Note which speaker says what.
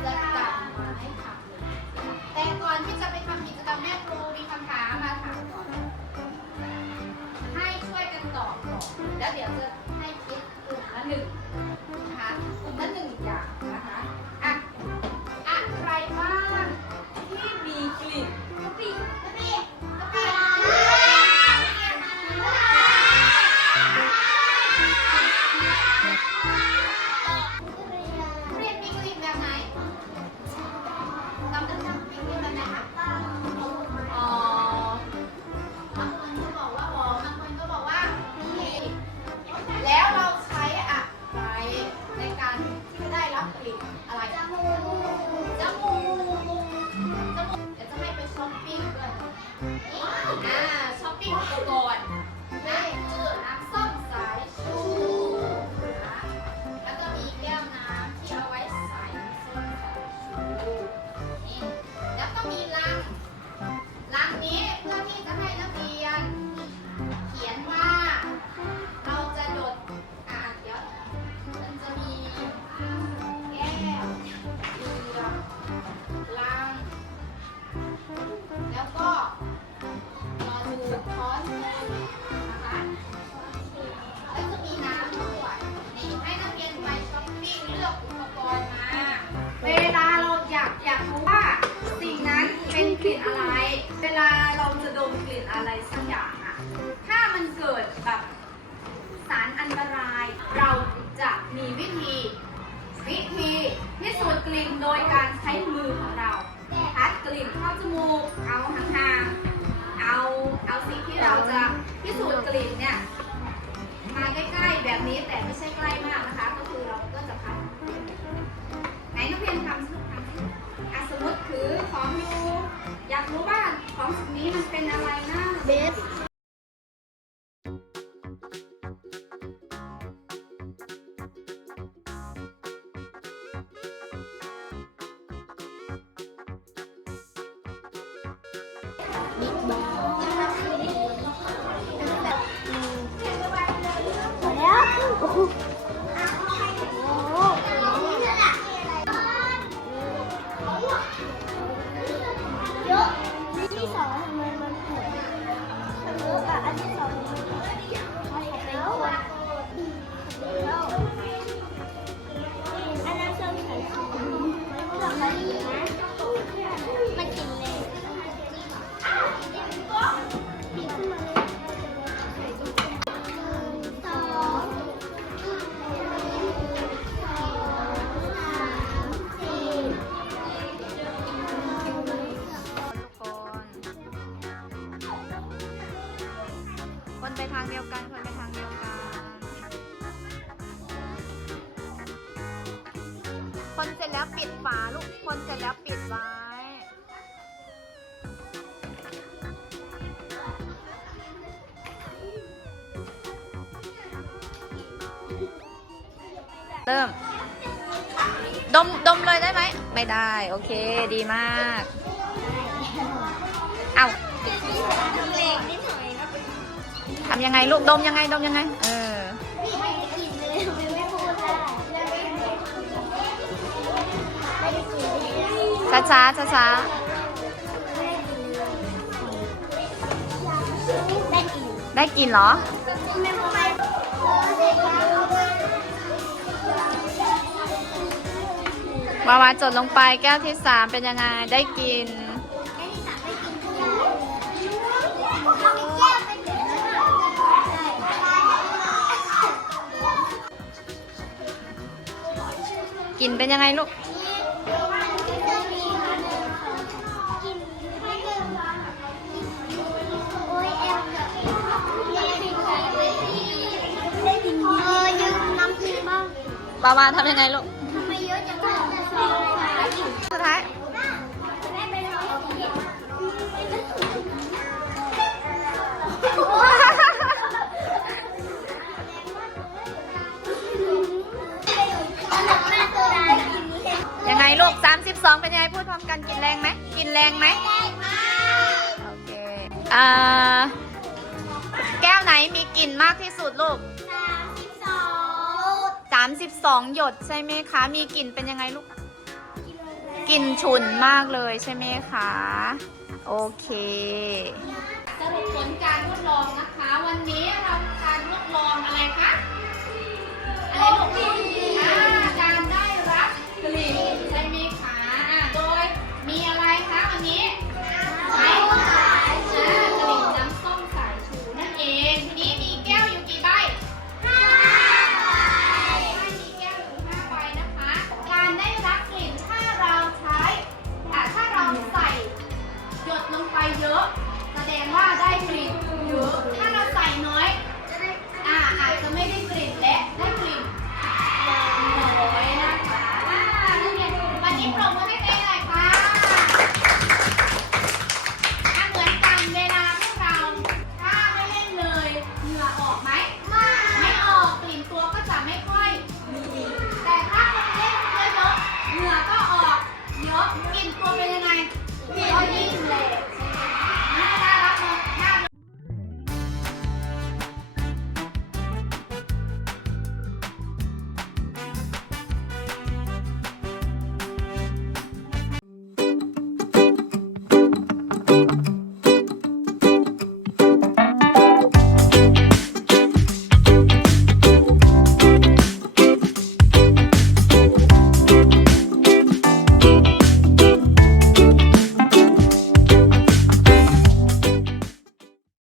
Speaker 1: 我在打牌 อุกรนั่นคือน้ำส้มสายชูนะแล้วก็มีแก้วน้ำที่เอาไว้ใส่น้ำสายชูแล้วก็มีลังลังนี้เพื่อที่จะให้นักเรียน เขียนว่าเราจะโดดอาเดี๋มันจะมีแก้วเรือลังแล้วก็ ดมกลิ่นอะไรสั
Speaker 2: กอย่างอะถ้ามันเกิดแบบสารอันตราย เราจะมีวิธี วิธีพิสูจน์กลิ่นโดยการใช้มือของเราพัดกลิ่นเข้าจมูก เอาห่างๆ
Speaker 3: เอา เอาสิ่งที่เราจะพิสูจน์กลิ่นเนี่ย คนเสร็จแล้วปิดฝาลูก คนเสร็จแล้วปิดไว้ เริ่ม ดม ดมเลยได้ไหม ไม่ได้ โอเค ดีมาก เอา
Speaker 2: ทำยั
Speaker 3: งไงลูก ดมยังไง ดมยังไง เออ ช้าช้าช้าช้า
Speaker 2: ได้กิน
Speaker 3: ๆได้กินเหรอ
Speaker 2: ม่พูดไม่
Speaker 3: วาวาจดลงไปแก้วที่สามเป็นยังไง ได้กิน
Speaker 2: กินเป็น
Speaker 3: ยังไงลูก วาวาทำยังไงลูก
Speaker 2: ทำไมเยอะจังเลยได้กิน
Speaker 3: สุดท้าย
Speaker 2: ได้ไปร้อยทีตลกมากตัวใด
Speaker 3: ยังไงลูก 32 เป็นยังไงพูดพร้อมกันกินแรงไหม กินแรงไหม
Speaker 2: ได้มาก
Speaker 3: โอเค อ่า แก้วไหนมีกลิ่นมากที่สุดลูก
Speaker 2: สอง
Speaker 3: หยดใช่ไหมคะ มีกลิ่นเป็นยังไงลูก กลิ่นฉุนมากเลยใช่ไหมคะ โอเค
Speaker 1: สรุปผลการทดลอง Ini 里